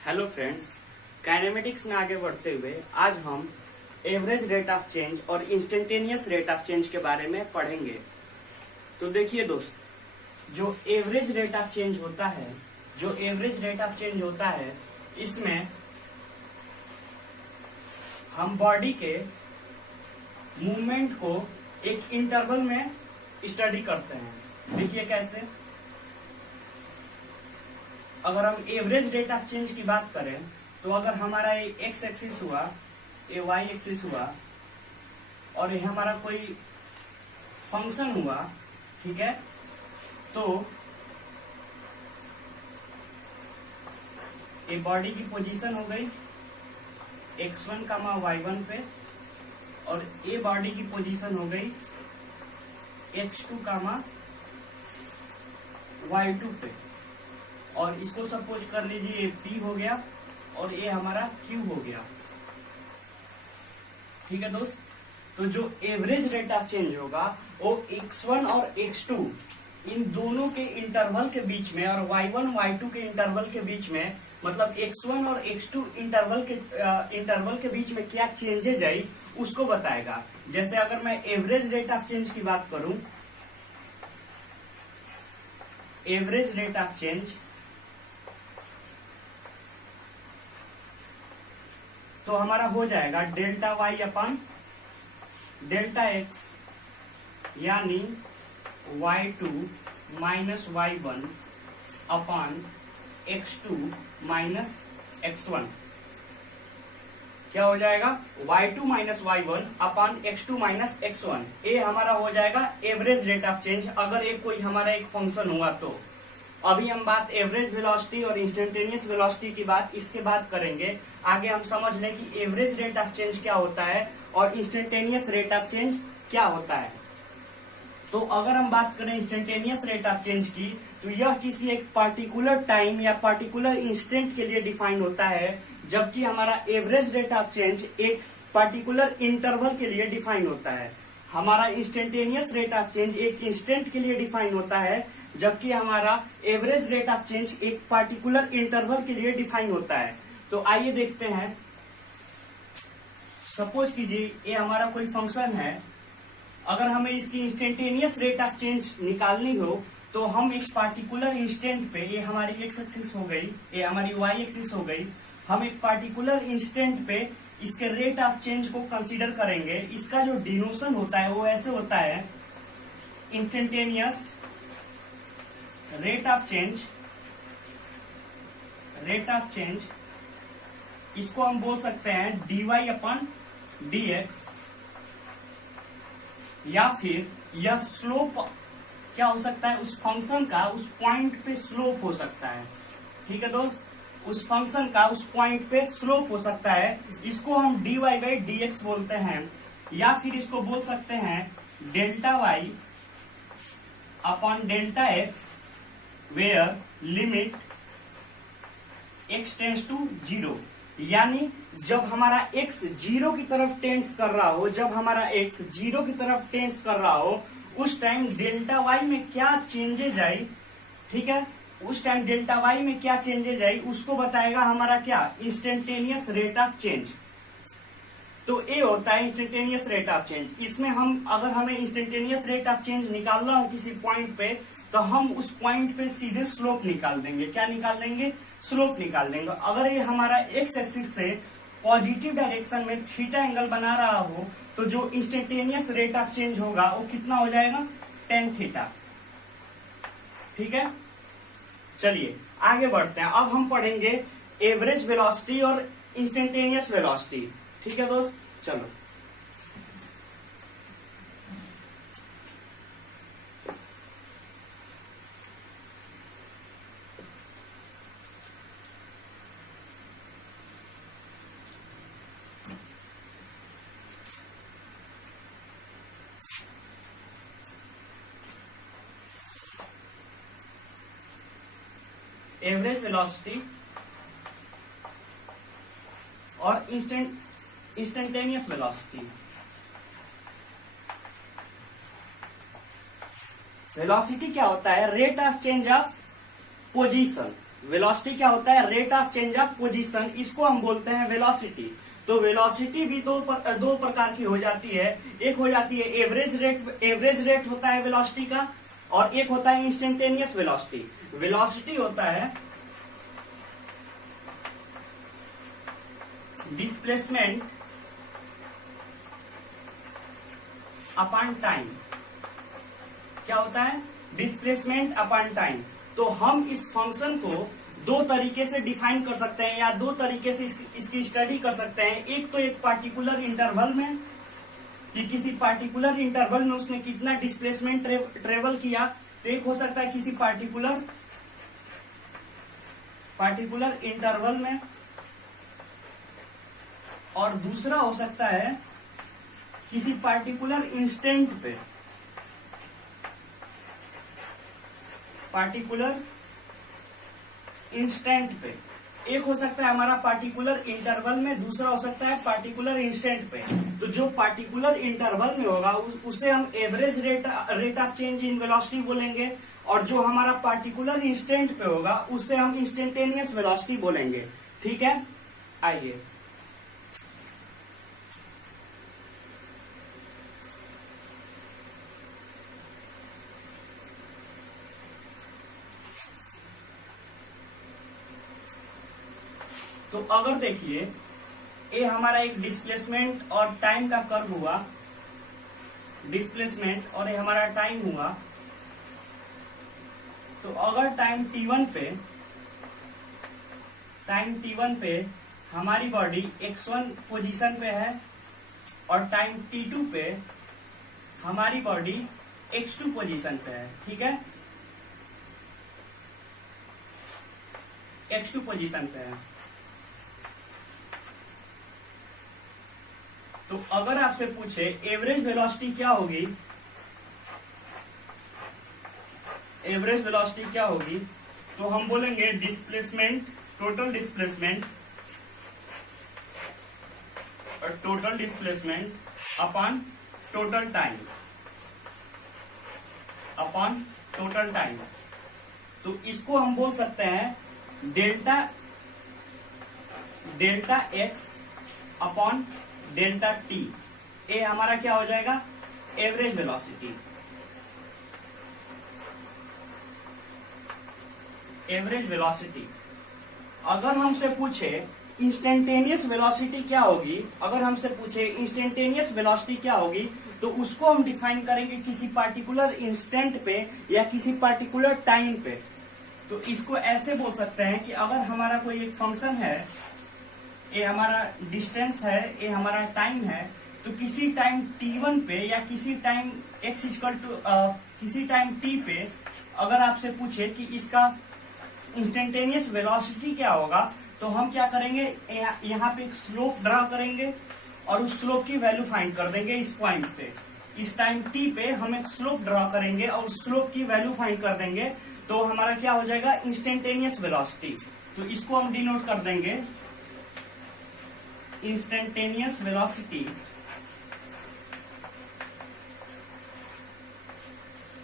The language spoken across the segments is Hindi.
हेलो फ्रेंड्स, काइनेमेटिक्स में आगे बढ़ते हुए आज हम एवरेज रेट ऑफ चेंज और इंस्टेंटेनियस रेट ऑफ चेंज के बारे में पढ़ेंगे। तो देखिए दोस्त, जो एवरेज रेट ऑफ चेंज होता है इसमें हम बॉडी के मूवमेंट को एक इंटरवल में स्टडी करते हैं। देखिए कैसे, अगर हम एवरेज रेट ऑफ चेंज की बात करें तो अगर हमारा ये एक्स एक्सिस हुआ, ये वाई एक्सिस हुआ और ये हमारा कोई फंक्शन हुआ, ठीक है, तो ये बॉडी की पोजीशन हो गई x1, y1 पे, और ये बॉडी की पोजीशन हो गई x2, y2 पे, और इसको सपोज कर लीजिए ये P हो गया और ये हमारा Q हो गया। ठीक है दोस्त, तो जो एवरेज रेट ऑफ चेंज होगा वो x1 और x2 इन दोनों के इंटरवल के बीच में और y1 y2 के इंटरवल के बीच में, मतलब x1 और x2 इंटरवल के बीच में क्या चेंजेज आई उसको बताएगा। जैसे अगर मैं एवरेज रेट ऑफ चेंज की बात करूं, एवरेज रेट ऑफ चेंज तो हमारा हो जाएगा डेल्टा वाई अपन डेल्टा एक्स, यानी y2 माइनस y1 अपन x2 माइनस x1। क्या हो जाएगा? y2 माइनस y1 अपन x2 माइनस x1। ये हमारा हो जाएगा एवरेज रेट ऑफ चेंज, अगर एक कोई हमारा एक फंक्शन हुआ तो। अभी हम बात एवरेज वेलोसिटी और इंस्टेंटेनियस वेलोसिटी की बात इसके बाद करेंगे। आगे हम समझ लें कि एवरेज रेट ऑफ चेंज क्या होता है और इंस्टेंटेनियस रेट ऑफ चेंज क्या होता है। तो अगर हम बात करें इंस्टेंटेनियस रेट ऑफ चेंज की, तो यह किसी एक पार्टिकुलर टाइम या पार्टिकुलर इंस्टेंट के लिए डिफाइन होता है, जबकि हमारा एवरेज रेट ऑफ चेंज एक पार्टिकुलर इंटरवल के लिए डिफाइन होता है। हमारा इंस्टेंटेनियस रेट ऑफ चेंज एक इंस्टेंट के लिए डिफाइन होता है, जबकि हमारा एवरेज रेट ऑफ चेंज एक पार्टिकुलर इंटरवल के लिए डिफाइन होता है। तो आइए देखते हैं। सपोज कीजिए ये हमारा कोई फंक्शन है, अगर हमें इसकी इंस्टेंटेनियस रेट ऑफ चेंज निकालनी हो तो हम एक पार्टिकुलर इंस्टेंट पे, ये हमारी एक्स एक्सिस हो गई, ये हमारी वाई एक्सिस हो गई, हम एक पार्टिकुलर इंस्टेंट पे इसके रेट ऑफ चेंज को कंसीडर करेंगे। इसका जो डिनोशन होता है वो ऐसे होता है, इंस्टेंटेनियस रेट ऑफ चेंज, इसको हम बोल सकते हैं dy अपन dx, या फिर यह स्लोप क्या हो सकता है, उस फंक्शन का उस पॉइंट पे स्लोप हो सकता है। ठीक है दोस्त, उस फंक्शन का उस पॉइंट पे स्लोप हो सकता है, इसको हम dy बाई dx बोलते हैं, या फिर इसको बोल सकते हैं delta y upon delta x, where limit x tends to 0। यानी जब हमारा x 0 की तरफ टेंड्स कर रहा हो, उस टाइम डेल्टा y में क्या चेंजेज आई, ठीक है, उस टाइम डेल्टा y में क्या चेंजेज आई उसको बताएगा हमारा क्या, इंस्टेंटेनियस रेट ऑफ चेंज। तो ये होता है इंस्टेंटेनियस रेट ऑफ चेंज। इसमें हम अगर हमें इंस्टेंटेनियस रेट ऑफ चेंज निकालना हो किसी पॉइंट पे, तो हम उस पॉइंट पे सीधे स्लोप निकाल देंगे। क्या निकाल देंगे? स्लोप निकाल देंगे। अगर ये हमारा एक्स एक्सिस से पॉजिटिव डायरेक्शन में थीटा एंगल बना रहा हो, तो जो इंस्टेंटेनियस रेट ऑफ चेंज होगा वो कितना हो जाएगा, tan थीटा। ठीक है, चलिए आगे बढ़ते हैं। अब हम पढ़ेंगे एवरेज वेलोसिटी और इंस्टेंटेनियस वेलोसिटी। ठीक है दोस्त, चलो। एवरेज वेलोसिटी और इंस्टेंटेनियस वेलोसिटी। वेलोसिटी क्या होता है? Rate of change of position. Velocity क्या होता है? Rate of change of position, इसको हम बोलते हैं वेलोसिटी। तो वेलोसिटी भी दो प्रकार की हो जाती है। एक हो जाती है एवरेज रेट होता है वेलोसिटी का, और एक होता है इंस्टेंटेनियस वेलोसिटी। वेलोसिटी होता है डिस्प्लेसमेंट अपॉन टाइम। क्या होता है? Displacement upon time. तो हम इस फंक्शन को दो तरीके से डिफाइन कर सकते हैं, या दो तरीके से इसकी स्टडी कर सकते हैं। एक तो एक पार्टिकुलर इंटरवल में, कि किसी पार्टिकुलर इंटरवल में उसने कितना डिस्प्लेसमेंट ट्रेवल किया। तो एक हो सकता है किसी पार्टिकुलर इंटरवल में, और दूसरा हो सकता है किसी पार्टिकुलर इंस्टेंट पे, एक हो सकता है हमारा पार्टिकुलर इंटरवल में, दूसरा हो सकता है पार्टिकुलर इंस्टेंट पे। तो जो पार्टिकुलर इंटरवल में होगा उसे हम average rate of change in velocity बोलेंगे, और जो हमारा पार्टिकुलर इंस्टेंट पे होगा उसे हम इंस्टेंटेनियस वेलोसिटी बोलेंगे। ठीक है, आइए तो अगर देखिए ये हमारा एक डिस्प्लेसमेंट और टाइम का कर्व हुआ, डिस्प्लेसमेंट और ये हमारा टाइम हुआ। तो अगर टाइम t1 पे हमारी बॉडी x1 पोजीशन पे है, और टाइम t2 पे हमारी बॉडी x2 पोजीशन पे है। ठीक है, x2 पोजीशन पे है। तो अगर आपसे पूछे एवरेज वेलोसिटी क्या होगी, तो हम बोलेंगे displacement, total displacement upon total time. तो इसको हम बोल सकते हैं delta x upon delta T. ये हमारा क्या हो जाएगा? Average velocity. अगर हमसे पूछे इंस्टेंटेनियस वेलोसिटी क्या होगी, तो उसको हम डिफाइन करेंगे किसी पार्टिकुलर इंस्टेंट पे या किसी पार्टिकुलर टाइम पे। तो इसको ऐसे बोल सकते हैं कि अगर हमारा कोई एक फंक्शन है, ये हमारा डिस्टेंस है, ये हमारा टाइम है, तो किसी टाइम t1 पे या किसी टाइम x इक्वल टू किसी टाइम t पे अगर आपसे पूछे कि इसका इंस्टेंटेनियस वेलोसिटी क्या होगा, तो हम क्या करेंगे? यहाँ पे एक स्लोप ड्रा करेंगे और उस स्लोप की वैल्यू फाइंड कर देंगे इस पॉइंट पे। इस टाइम t पे हम एक स्लोप ड्रा करेंगे और उस स्लोप की वैल्यू फाइंड कर देंगे, तो हमारा क्या हो जाएगा? Instantaneous velocity. तो इसको हम डिनोट कर देंगे इंस्टेंटेनियस वेलोसिटी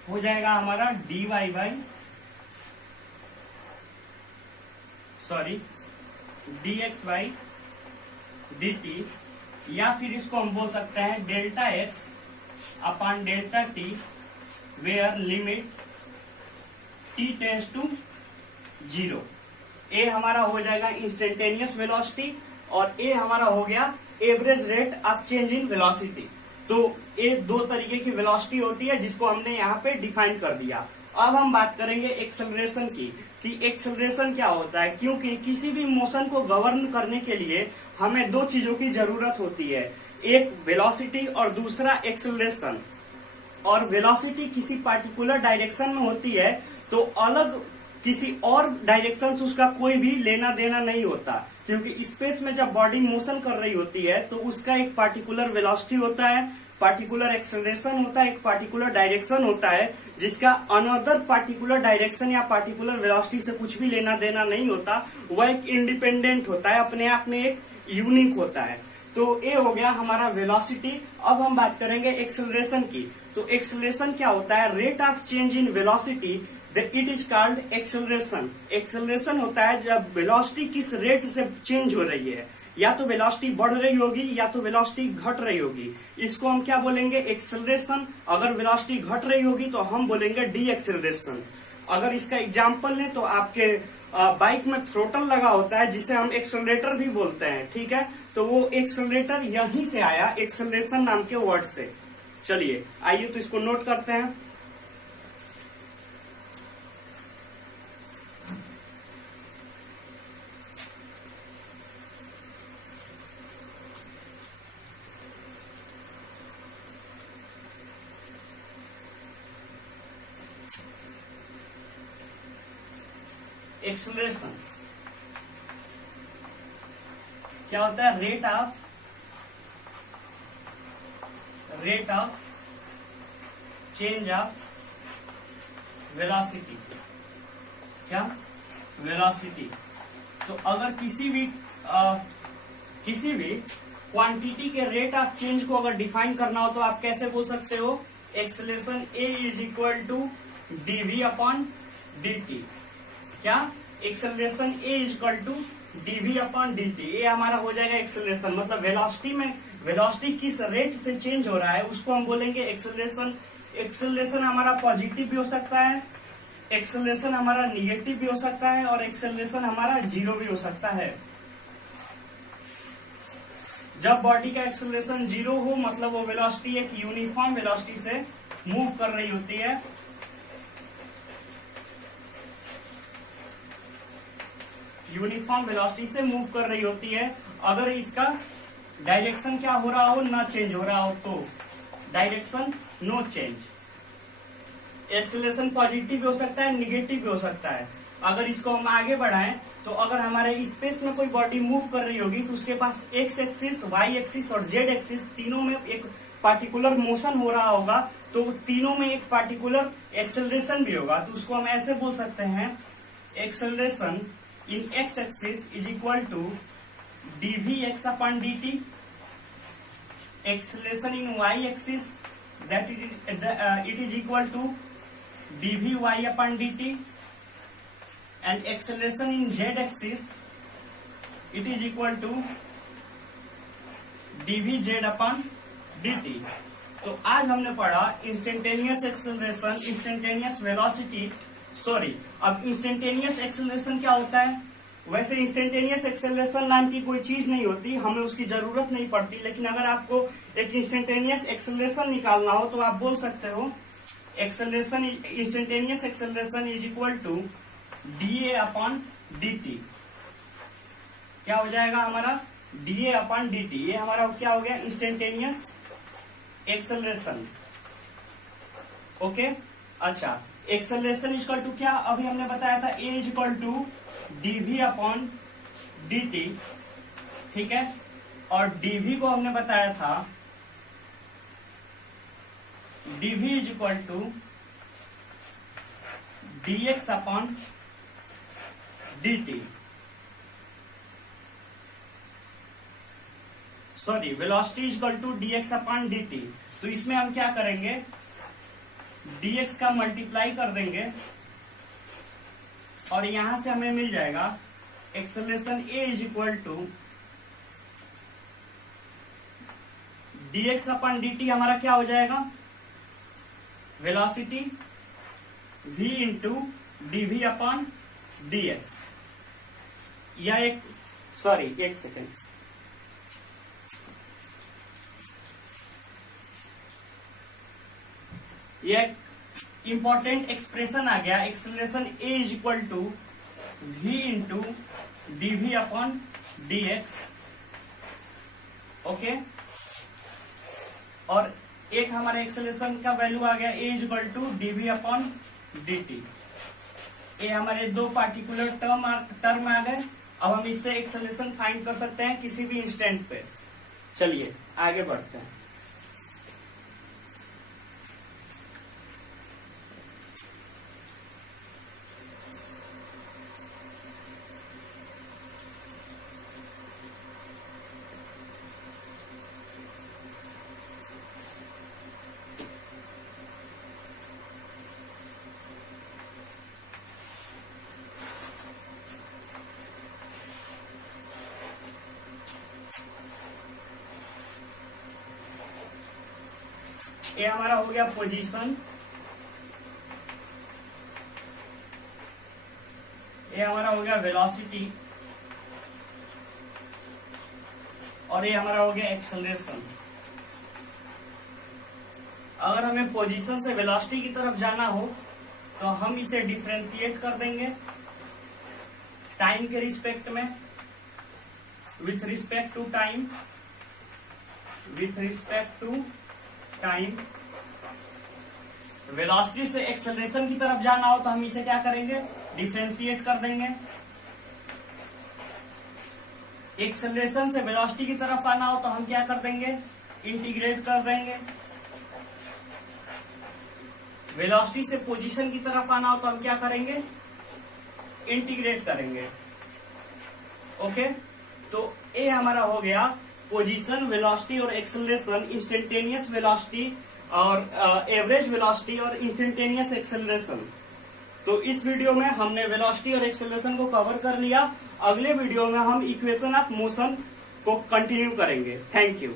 हो जाएगा हमारा dx बाई dt, या फिर इसको हम बोल सकते हैं delta x upon delta t, where limit t tends to 0। ये हमारा हो जाएगा इंस्टेंटेनियस वेलोसिटी, और ये हमारा हो गया average rate of change in velocity. तो ये दो तरीके की वेलोसिटी होती है जिसको हमने यहाँ पे डिफाइन कर दिया। अब हम बात करेंगे एक्सेलरेशन की, कि एक्सेलरेशन क्या होता है। क्योंकि किसी भी मोशन को गवर्न करने के लिए हमें दो चीजों की जरूरत होती है, एक वेलोसिटी और दूसरा एक्सेलरेशन। और वेलोसिटी किसी पार्टिकुलर डायरेक्शन में होती है, तो अलग किसी और डायरेक्शन से उसका कोई भी लेना देना नहीं होता, क्योंकि स्पेस में जब बॉडी मोशन कर रही होती है तो उसका एक पार्टिकुलर वेलोसिटी होता है, पार्टिकुलर एक्सेलरेशन होता है, एक पार्टिकुलर डायरेक्शन होता है, जिसका अनदर पार्टिकुलर डायरेक्शन या पार्टिकुलर वेलोसिटी से कुछ भी लेना देना नहीं होता। वह एक इंडिपेंडेंट होता है, अपने आप में एक यूनिक होता है। तो ये हो गया हमारा वेलोसिटी। अब हम बात करेंगे एक्सेलरेशन की। तो एक्सेलरेशन क्या होता है? Rate of change in velocity it is called acceleration. Acceleration होता है जब वेलोसिटी किस रेट से चेंज हो रही है, या तो वेलोसिटी बढ़ रही होगी या तो वेलोसिटी घट रही होगी, इसको हम क्या बोलेंगे, एक्सेलरेशन। अगर वेलोसिटी घट रही होगी तो हम बोलेंगे डी एक्सेलरेशन। अगर इसका एग्जाम्पल लें तो आपके बाइक में थ्रोटल लगा होता है जिसे हम एक्सेलरेटर भी बोलते हैं, ठीक है। तो वो एक्सेलरेटर यहीं से आया, एक्सेलरेशन नाम के वर्ड से। चलिए आइए तो इसको नोट करते हैं। एक्सेलरेशन क्या होता है, rate of change of velocity. क्या, वेलोसिटी। तो अगर किसी भी क्वांटिटी के रेट ऑफ चेंज को अगर डिफाइन करना हो तो आप कैसे बोल सकते हो, acceleration a is equal to DV upon dt। क्या, acceleration a is equal to DV upon dt। ये हमारा हो जाएगा एक्सेलरेशन, मतलब वेलोसिटी में वेलोसिटी किस रेट से चेंज हो रहा है उसको हम बोलेंगे एक्सेलरेशन। एक्सेलरेशन हमारा पॉजिटिव भी हो सकता है, एक्सेलरेशन हमारा निगेटिव भी हो सकता है, और एक्सेलरेशन हमारा जीरो भी हो सकता है। जब बॉडी का एक्सेलरेशन जीरो हो मतलब वो वेलोसिटी एक यूनिफॉर्म वेलोसिटी से मूव कर रही होती है। यूनिफॉर्म वेलोसिटी से मूव कर रही होती है। अगर इसका डायरेक्शन क्या हो रहा हो, ना चेंज हो रहा हो, तो direction no change. Acceleration positive भी हो सकता है, निगेटिव भी हो सकता है। अगर इसको हम आगे बढ़ाएं तो अगर हमारे स्पेस में कोई बॉडी मूव कर रही होगी तो उसके पास एक्स एक्सिस, वाई एक्सिस और जेड एक्सिस तीनों में एक पार्टिकुलर मोशन हो रहा होगा, तो तीनों में एक पार्टिकुलर एक्सेलरेशन भी होगा। तो उसको हम ऐसे बोल सकते हैं, acceleration in x axis is equal to dvx upon dt, acceleration in y axis that it is equal to dvy upon dt, and acceleration in z axis it is equal to dvz upon dt। तो आज हमने पढ़ा instantaneous acceleration, instantaneous velocity, sorry, अब इंस्टेंटेनियस एक्सेलरेशन क्या होता है। वैसे इंस्टेंटेनियस एक्सेलरेशन नाम की कोई चीज नहीं होती, हमें उसकी जरूरत नहीं पड़ती, लेकिन अगर आपको एक इंस्टेंटेनियस एक्सेलरेशन निकालना हो तो आप बोल सकते हो acceleration, instantaneous acceleration is equal to D A upon D T. क्या हो जाएगा हमारा, D A upon D T. ये हमारा क्या हो गया, इंस्टेंटेनियस एक्सेलरेशन। ओके, अच्छा, एक्सेलरेशन इज इक्वल टू क्या, अभी हमने बताया था A is equal to DV upon dt, ठीक है। और dv को हमने बताया था dv is equal to dx upon dt, sorry, velocity is equal to dx upon dt। तो इसमें हम क्या करेंगे, dx का मल्टीप्लाई कर देंगे और यहां से हमें मिल जाएगा acceleration a is equal to dx upon dt। हमारा क्या हो जाएगा, velocity v into dv upon dx। या एक, सॉरी, एक सेकेंड, यह इंपॉर्टेंट एक्सप्रेशन आ गया, acceleration a is equal to v into dv upon dx। Okay, और एक हमारे एक्सेलरेशन का वैल्यू आ गया a is equal to dv upon dt। ये हमारे दो पार्टिकुलर टर्म आ गए। अब हम इससे एक्सेलरेशन फाइंड कर सकते हैं किसी भी इंस्टेंट पे। चलिए आगे बढ़ते हैं। ये हमारा हो गया पोजीशन, ये हमारा हो गया वेलोसिटी, और ये हमारा हो गया एक्सेलरेशन। अगर हमें पोजीशन से वेलोसिटी की तरफ जाना हो तो हम इसे डिफरेंशिएट कर देंगे टाइम के रिस्पेक्ट में, with respect to time, with respect to time. Velocity से एक्सेलरेशन की तरफ जाना हो तो हम इसे क्या करेंगे, डिफरेंशिएट कर देंगे। एक्सेलरेशन से वेलोसिटी की तरफ आना हो तो हम क्या कर देंगे, इंटीग्रेट कर देंगे। वेलोसिटी से पोजीशन की तरफ आना हो तो हम क्या करेंगे, इंटीग्रेट करेंगे। ओके, तो ये हमारा हो गया पोजीशन, वेलोसिटी और एक्सेलरेशन, इंस्टेंटेनियस वेलोसिटी और एवरेज वेलोसिटी और इंस्टेंटेनियस एक्सेलरेशन। तो इस वीडियो में हमने वेलोसिटी और एक्सेलरेशन को कवर कर लिया। अगले वीडियो में हम इक्वेशन ऑफ मोशन को कंटिन्यू करेंगे। Thank you.